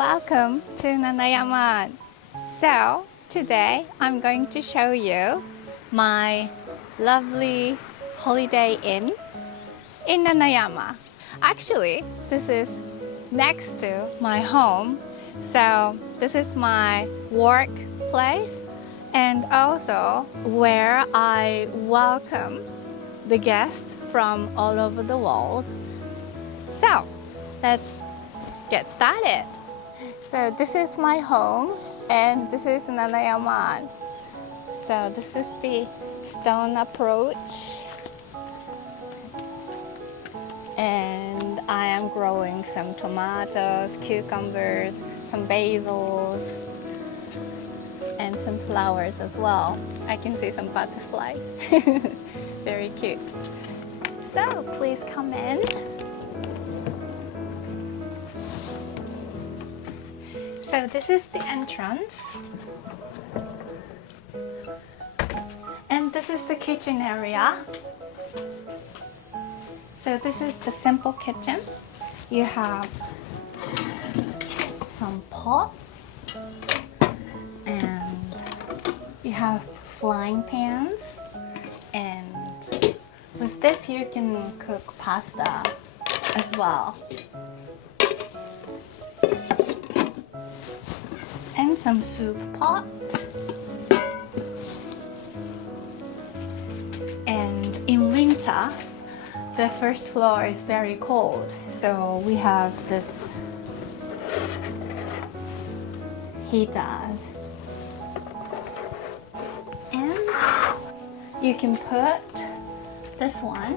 welcome to Nanayama-An. So, today I'm going to show you my lovely holiday inn in Nanayama. Actually, this is next to my home. So, this is my workplace and also where I welcome the guests from all over the world. So, let's get started. So this is my home and this is Nanayama-An. So this is the stone approach. And I am growing some tomatoes, cucumbers, some basils, and some flowers as well. I can see some butterflies. Very cute. So please come in. So this is the entrance. And this is the kitchen area. So this is the simple kitchen. You have some pots and you have frying pans, and with this you can cook pasta as well. And some soup pot. And in winter, the first floor is very cold, so we have this heaters. And you can put this one.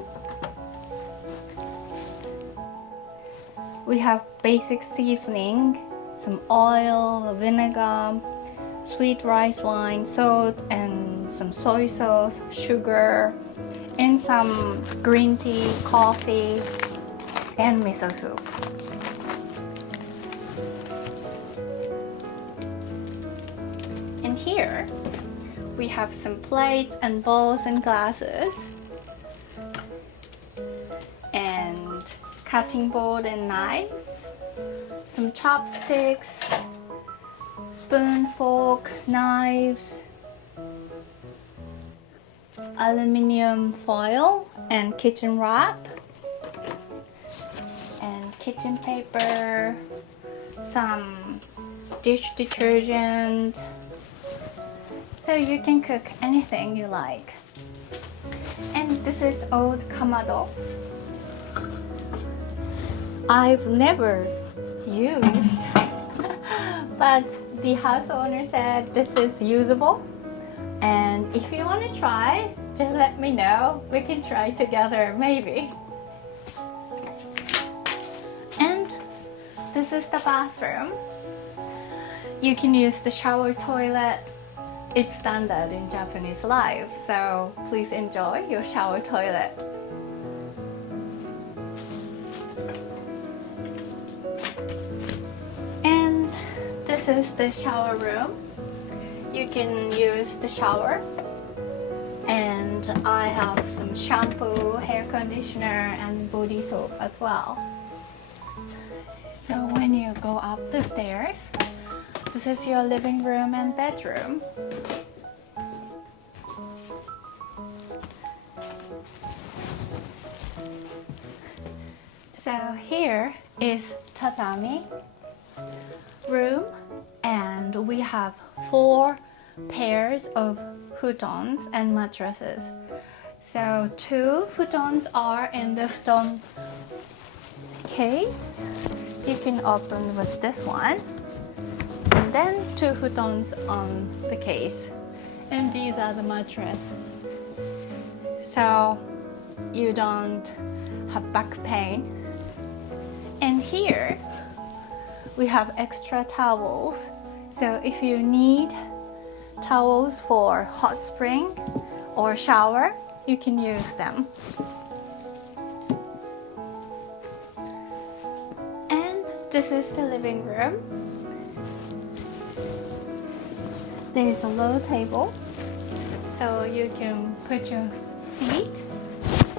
We have basic seasoning, some oil, vinegar, sweet rice wine, salt, and some soy sauce, sugar, and some green tea, coffee, and miso soup. And here we have some plates and bowls and glasses, and cutting board and knife, some chopsticks, spoon, fork, knives, aluminium foil and kitchen wrap, and kitchen paper, some dish detergent, so you can cook anything you like. And this is old kamado. I've never used but the house owner said this is usable, and if you want to try, just let me know. We can try together maybe. And this is the bathroom. You can use the shower toilet. It's standard in Japanese life, so please enjoy your shower toilet. This is the shower room. You can use the shower, and I have some shampoo, hair conditioner, and body soap as well. So when you go up the stairs, this is your living room and bedroom. So here is tatami room, and we have 4 pairs of futons and mattresses. So 2 futons are in the futon case. You can open with this one, and then 2 futons on the case, and these are the mattress, so you don't have back pain. And here we have extra towels, so if you need towels for hot spring or shower, you can use them. And this is the living room. There is a low table, so you can put your feet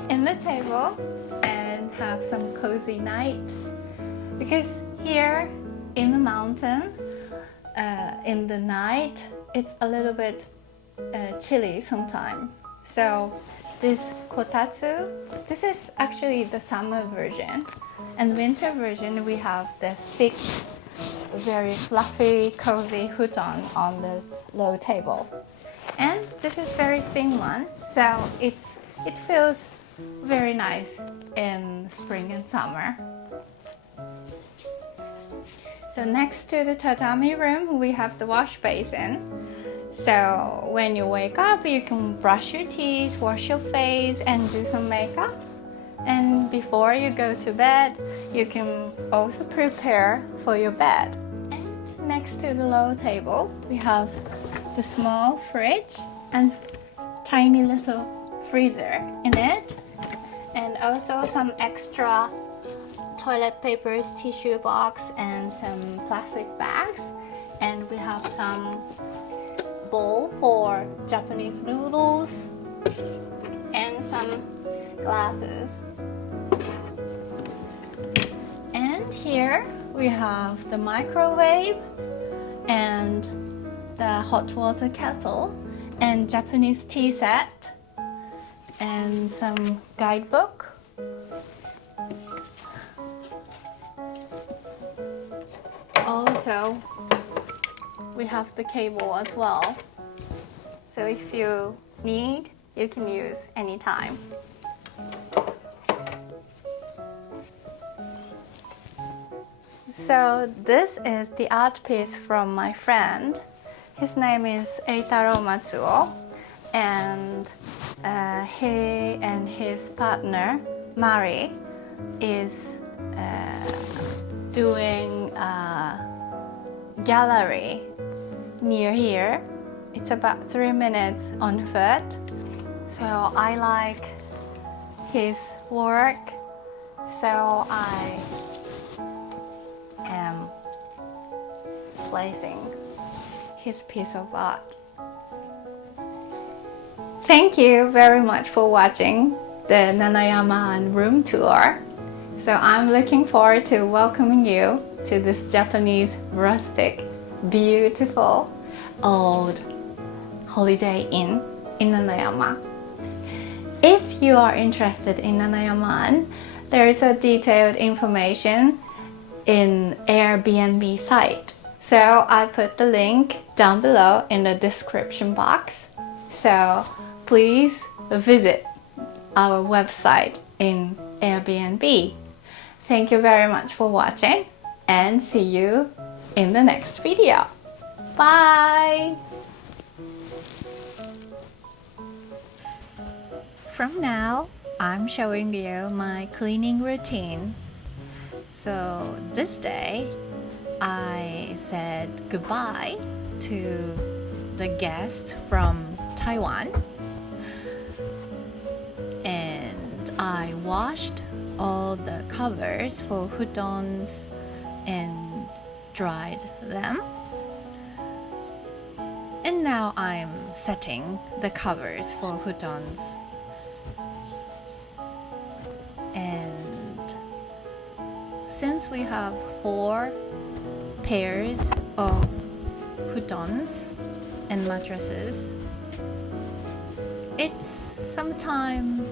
in the table and have some cozy night, because here in the mountain, in the night, it's a little bit chilly sometimes. So this kotatsu, this is actually the summer version. And winter version, we have the thick, very fluffy, cozy futon on the low table. And this is very thin one, so it feels very nice in spring and summer. So next to the tatami room, we have the wash basin. So when you wake up, you can brush your teeth, wash your face, and do some makeups. And before you go to bed, you can also prepare for your bed. And next to the low table, we have the small fridge and tiny little freezer in it. And also some extra toilet papers, tissue box, and some plastic bags. And we have some bowl for Japanese noodles and some glasses. And here we have the microwave and the hot water kettle and Japanese tea set and some guidebook. Also, we have the cable as well. So if you need, you can use anytime. So this is the art piece from my friend. His name is Eitaro Matsuo, and he and his partner Mari is doing a gallery near here. It's about 3 minutes on foot. So I like his work, so I am placing his piece of art. Thank you very much for watching the Nanayama-An room tour. So I'm looking forward to welcoming you to this Japanese rustic, beautiful, old holiday inn in Nanayama. If you are interested in Nanayama-An, there is a detailed information in Airbnb site. So I put the link down below in the description box. So please visit our website in Airbnb. Thank you very much for watching and see you in the next video. Bye! From now, I'm showing you my cleaning routine. So this day, I said goodbye to the guest from Taiwan, and I washed all the covers for futons and dried them. And now I'm setting the covers for futons. And since we have 4 pairs of futons and mattresses, it's sometimes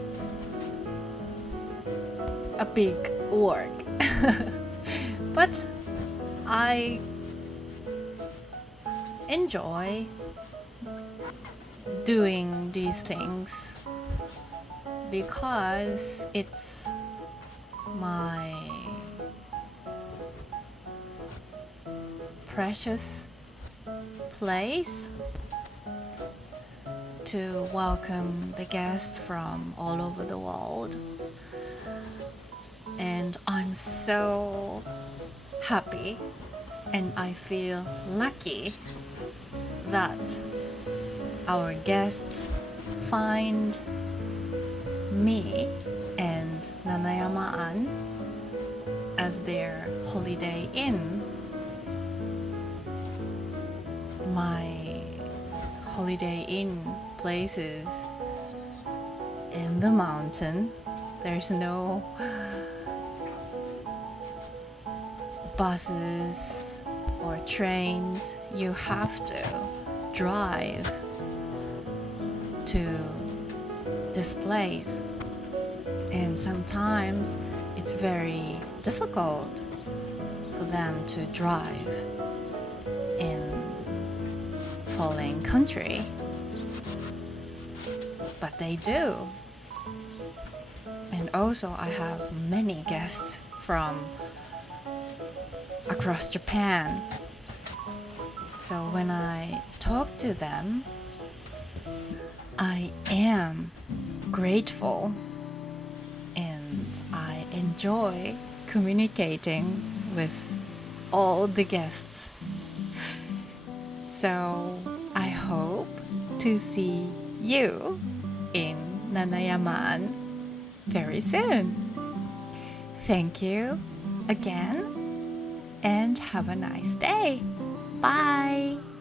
a big work. But I enjoy doing these things because it's my precious place to welcome the guests from all over the world. And I'm so happy and I feel lucky that our guests find me and Nanayama-An as their holiday inn. My holiday inn places in the mountain. There's no buses or trains, you have to drive to this place. And sometimes it's very difficult for them to drive in foreign country. But they do. And also I have many guests from across Japan. So when I talk to them, I am grateful and I enjoy communicating with all the guests. So I hope to see you in Nanayama-An very soon. Thank you again and have a nice day. Bye.